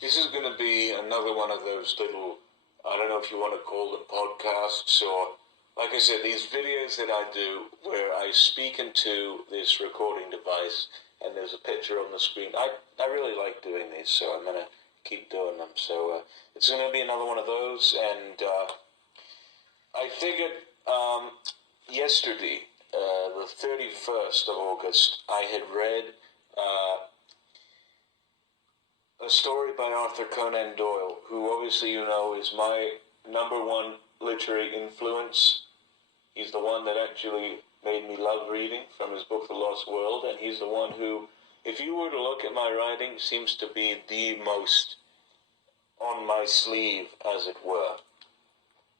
This is going to be another one of those little, I don't know if you want to call them podcasts, or, like I said, these videos that I do where I speak into this recording device and there's a picture on the screen. I really like doing these, so I'm going to keep doing them. So it's going to be another one of those, and I figured yesterday, the 31st of August, I had read a story by Arthur Conan Doyle, who obviously you know is my number one literary influence. He's the one that actually made me love reading from his book The Lost World, and he's the one who, if you were to look at my writing, seems to be the most on my sleeve, as it were,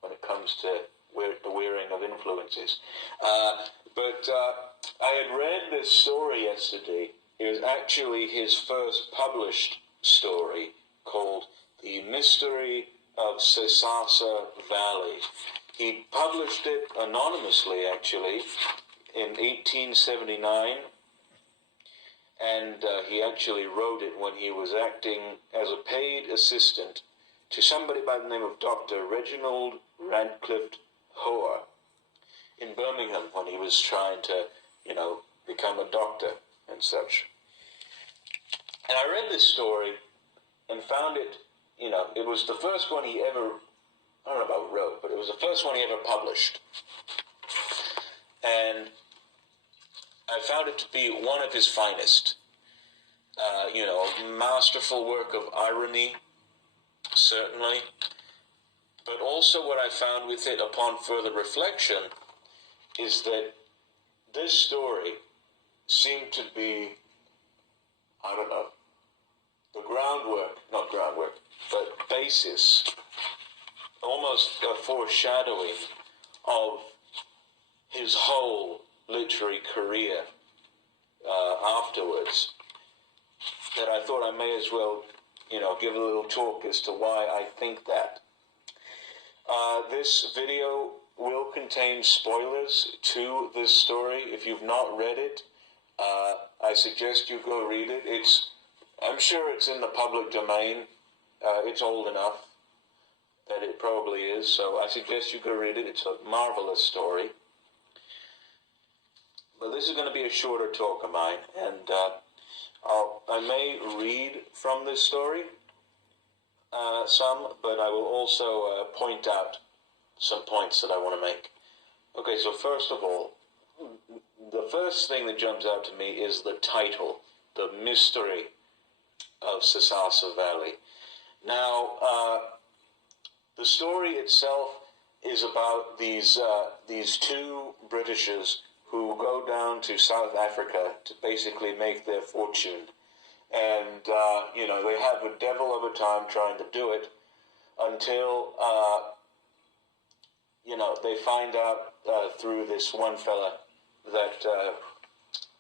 when it comes to the wearing of influences. But I had read this story yesterday. It was actually his first published story, called The Mystery of Sasasa Valley. He published it anonymously, actually, in 1879, and he actually wrote it when he was acting as a paid assistant to somebody by the name of Dr. Reginald Radcliffe Hoare in Birmingham, when he was trying to, become a doctor and such. And I read this story and found it, it was the first one he ever, I don't know about wrote, but it was the first one he ever published. And I found it to be one of his finest. A masterful work of irony, certainly. But also what I found with it upon further reflection is that this story seemed to be, I don't know, the not groundwork, but basis, almost a foreshadowing of his whole literary career afterwards, that I thought I may as well, give a little talk as to why I think that. This video will contain spoilers to this story. If you've not read it, I suggest you go read it. I'm sure it's in the public domain. It's old enough that it probably is, so I suggest you go read it. It's a marvelous story. But this is going to be a shorter talk of mine, and I may read from this story some, but I will also point out some points that I want to make. Okay, so first of all, the first thing that jumps out to me is the title, The Mystery of Sasasa Valley. Now, the story itself is about these two Britishers who go down to South Africa to basically make their fortune. And, they have a devil of a time trying to do it until, they find out through this one fella that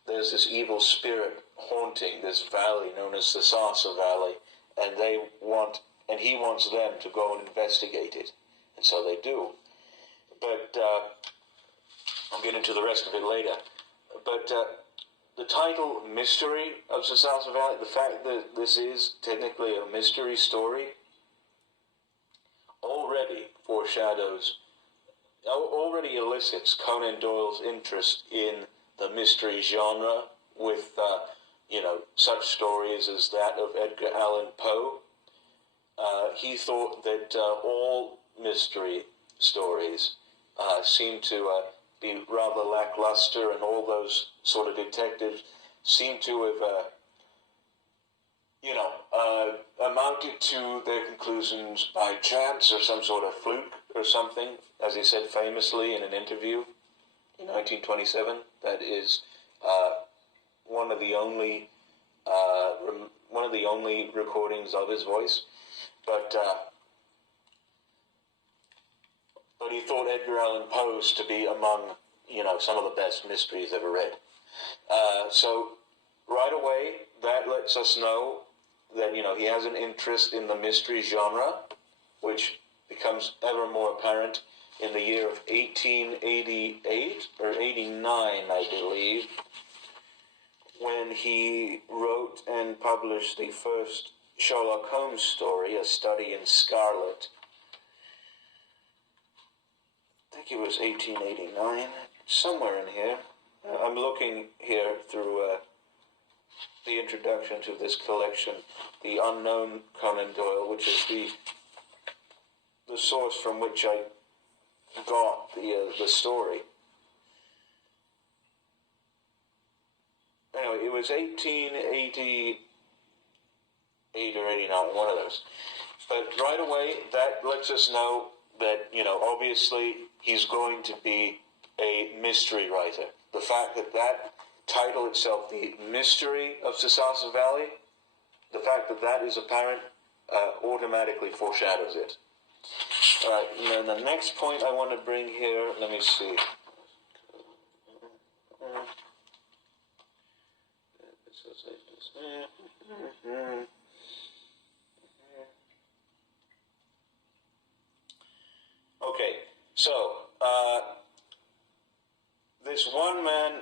there's this evil spirit haunting this valley known as the Sasasa Valley, and he wants them to go and investigate it, and so they do. But I'll get into the rest of it later. But the title, Mystery of Sasasa Valley, the fact that this is technically a mystery story, already elicits Conan Doyle's interest in the mystery genre with, such stories as that of Edgar Allan Poe. He thought that all mystery stories seem to be rather lackluster, and all those sort of detectives seem to have, amounted to their conclusions by chance or some sort of fluke or something, as he said famously in an interview in 1927. That is one of the only recordings of his voice. But he thought Edgar Allan Poe's to be among, some of the best mysteries ever read. So right away, that lets us know that, he has an interest in the mystery genre, which becomes ever more apparent in the year of 1888, or 89, I believe, when he wrote and published the first Sherlock Holmes story, A Study in Scarlet. I think it was 1889, somewhere in here. I'm looking here through the introduction to this collection, The Unknown Conan Doyle, which is the source from which I got the story. Anyway, it was 1888 or 89, one of those. But right away, that lets us know that, obviously he's going to be a mystery writer. The fact that that title itself, The Mystery of Sasasa Valley, the fact that that is apparent automatically foreshadows it. All right, and then the next point I want to bring here, let me see. Okay, so this one man,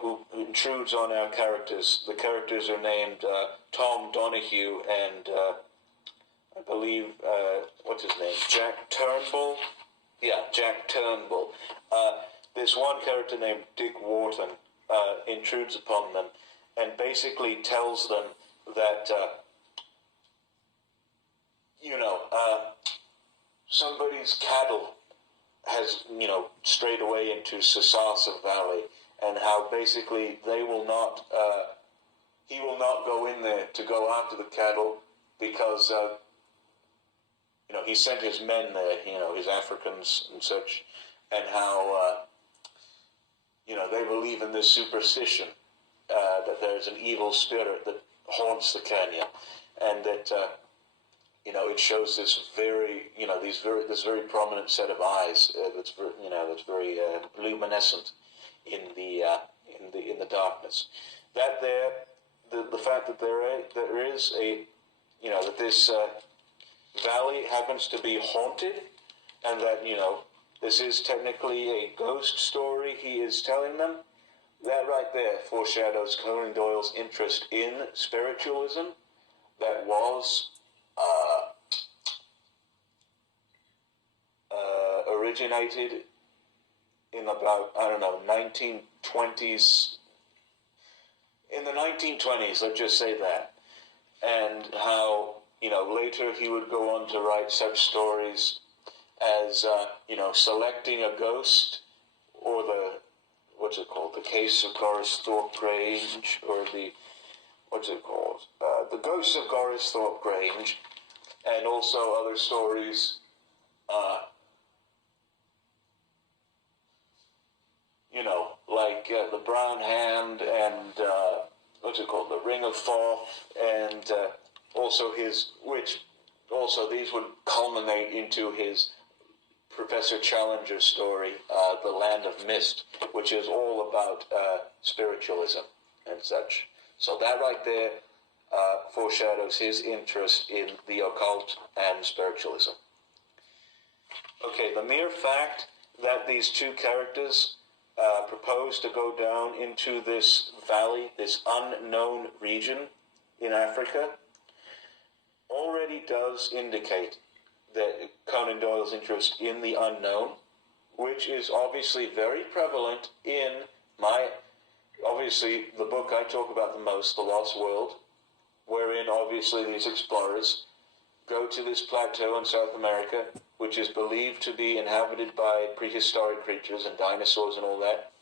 who intrudes on our characters. The characters are named Tom Donahue and I believe what's his name? Jack Turnbull. Yeah, Jack Turnbull. This one character named Dick Wharton intrudes upon them and basically tells them that somebody's cattle has, strayed away into Sasasa Valley, and how basically he will not go in there to go after the cattle because, he sent his men there, his Africans and such, and how, they believe in this superstition, that there's an evil spirit that haunts the canyon, and that, it shows this very, this very prominent set of eyes that's very luminescent in the darkness. That there, the fact that there is a, that this valley happens to be haunted, and that this is technically a ghost story he is telling them. That right there foreshadows Conan Doyle's interest in spiritualism. That was originated in about, 1920s. In the 1920s, let's just say that. And how, later he would go on to write such stories as, selecting a ghost, or the case of Goresthorpe Grange, or the Ghosts of Goresthorpe Grange, and also other stories, like The Brown Hand, and, The Ring of Thoth, and these would culminate into his Professor Challenger story, The Land of Mist, which is all about spiritualism and such. So that right there foreshadows his interest in the occult and spiritualism. Okay, the mere fact that these two characters propose to go down into this valley, this unknown region in Africa, already does indicate that Conan Doyle's interest in the unknown, which is obviously very prevalent in obviously the book I talk about the most, The Lost World, wherein obviously these explorers go to this plateau in South America, which is believed to be inhabited by prehistoric creatures and dinosaurs and all that,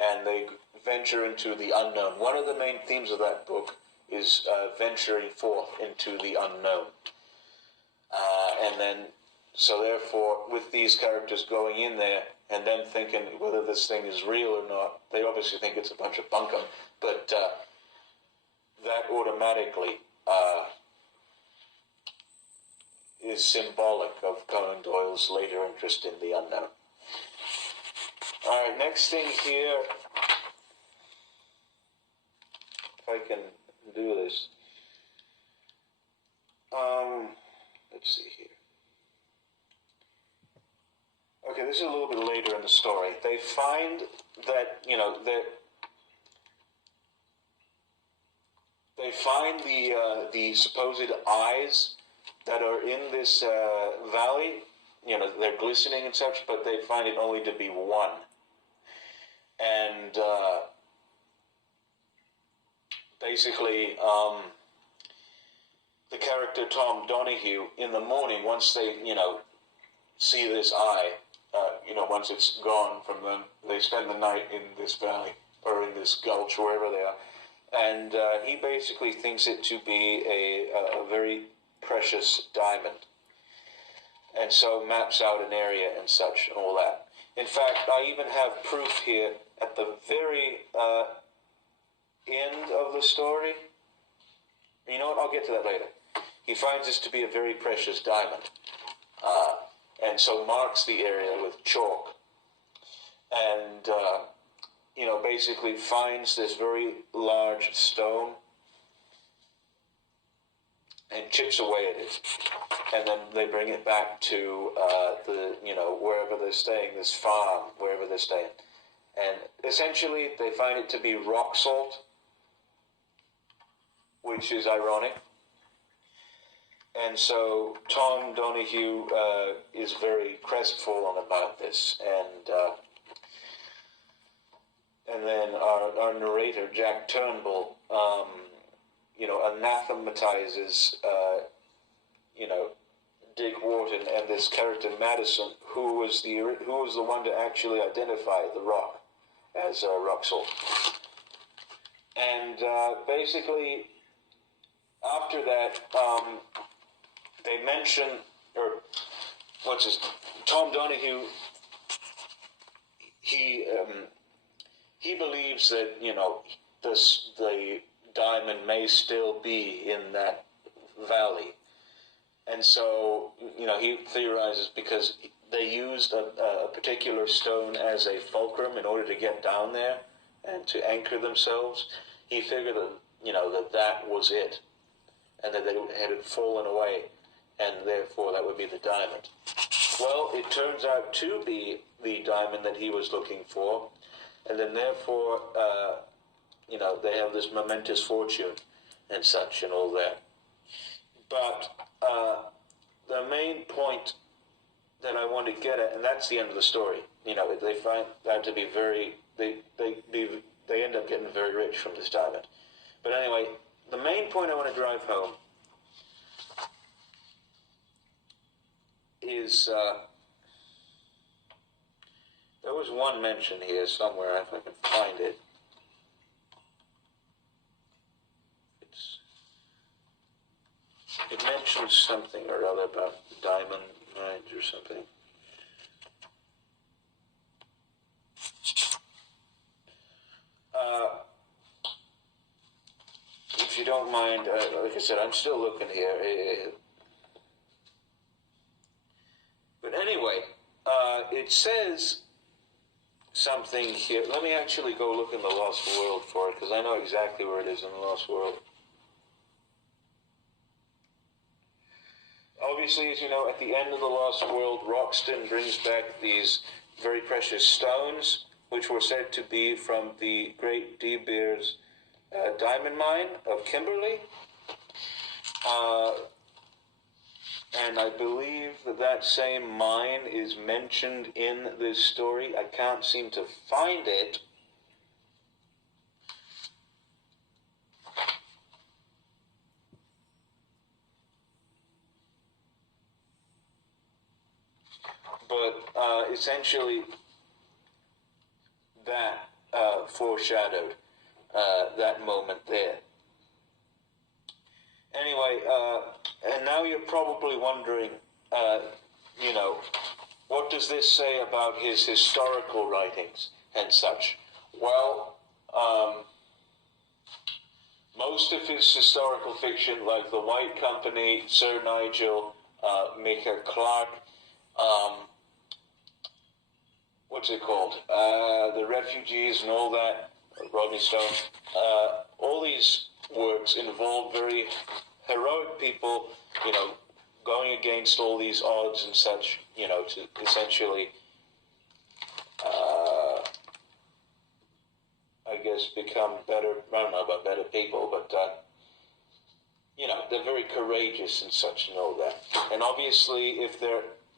and they venture into the unknown. One of the main themes of that book is venturing forth into the unknown. And then, so therefore, with these characters going in there and then thinking whether this thing is real or not, they obviously think it's a bunch of bunkum, but that automatically is symbolic of Conan Doyle's later interest in the unknown. Alright, next thing here, if I can do this. Let's see here. Okay, this is a little bit later in the story. They find that, they they find the supposed eyes that are in this valley. You know, they're glistening and such, but they find it only to be one. And basically, the character Tom Donahue, in the morning, once they, see this eye, once it's gone from them, they spend the night in this valley, or in this gulch, wherever they are. And he basically thinks it to be a very precious diamond. And so maps out an area and such and all that. In fact, I even have proof here at the very end of the story. You know what? I'll get to that later. He finds this to be a very precious diamond. And so marks the area with chalk. And, basically finds this very large stone and chips away at it. And then they bring it back to wherever they're staying, this farm, wherever they're staying. And essentially they find it to be rock salt, which is ironic. And so Tom Donahue is very crestfallen about this, and then our narrator Jack Turnbull, anathematizes, Dick Wharton and this character Madison, who was the one to actually identify the rock as rock salt. And basically, after that, they mention, Tom Donahue, he believes that, the diamond may still be in that valley. And so, he theorizes because they used a particular stone as a fulcrum in order to get down there and to anchor themselves. He figured that, that was it, and that they had fallen away, and therefore that would be the diamond. Well, it turns out to be the diamond that he was looking for, and then therefore, they have this momentous fortune and such and all that. But the main point that I want to get at, and that's the end of the story. They find that to be they end up getting very rich from this diamond. But anyway, the main point I want to drive home is there was one mention here somewhere, if I can find it. It mentions something or other about diamond mines or something. If you don't mind, like I said, I'm still looking here. But anyway, it says something here. Let me actually go look in the Lost World for it, because I know exactly where it is in the Lost World. Obviously, as you know, at the end of the Lost World, Roxton brings back these very precious stones, which were said to be from the Great De Beers diamond mine of Kimberley. And I believe that same mine is mentioned in this story. I can't seem to find it. But essentially, that foreshadowed that moment there. Anyway, and now you're probably wondering, what does this say about his historical writings and such? Well, most of his historical fiction, like The White Company, Sir Nigel, Micah Clarke, what's it called? The Refugees and all that, Rodney Stone. All these works involve very heroic people, going against all these odds and such, to essentially, I guess, become better, I don't know about better people, but they're very courageous and such and all that. And obviously,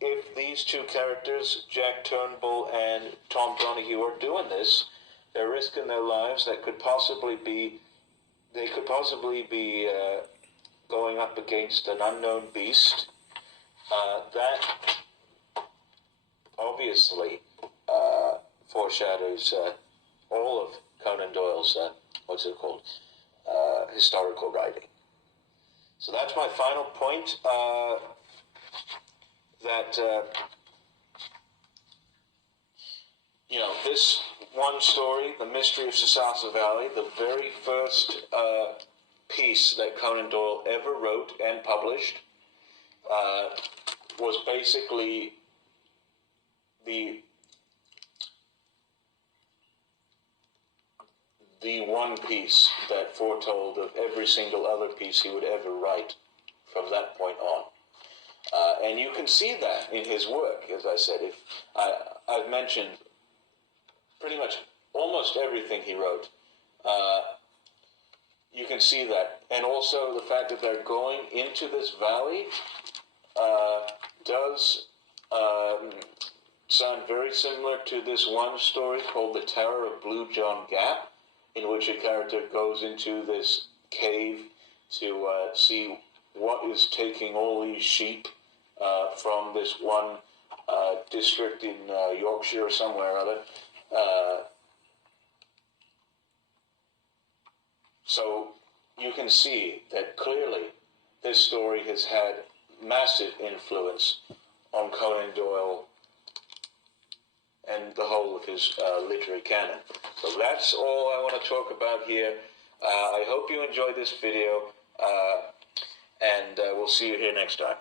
if these two characters, Jack Turnbull and Tom Donahue, are doing this, they're risking their lives. They could possibly be going up against an unknown beast. That obviously foreshadows all of Conan Doyle's historical writing. So that's my final point. This one story, The Mystery of Sasasa Valley, the very first piece that Conan Doyle ever wrote and published, was basically the one piece that foretold of every single other piece he would ever write from that point on. And you can see that in his work, as I said. I've mentioned pretty much almost everything he wrote. You can see that. And also the fact that they're going into this valley does sound very similar to this one story called The Terror of Blue John Gap, in which a character goes into this cave to see what is taking all these sheep from this one district in Yorkshire or somewhere or other. So you can see that clearly this story has had massive influence on Conan Doyle and the whole of his literary canon. So that's all I want to talk about here. I hope you enjoyed this video, and we'll see you here next time.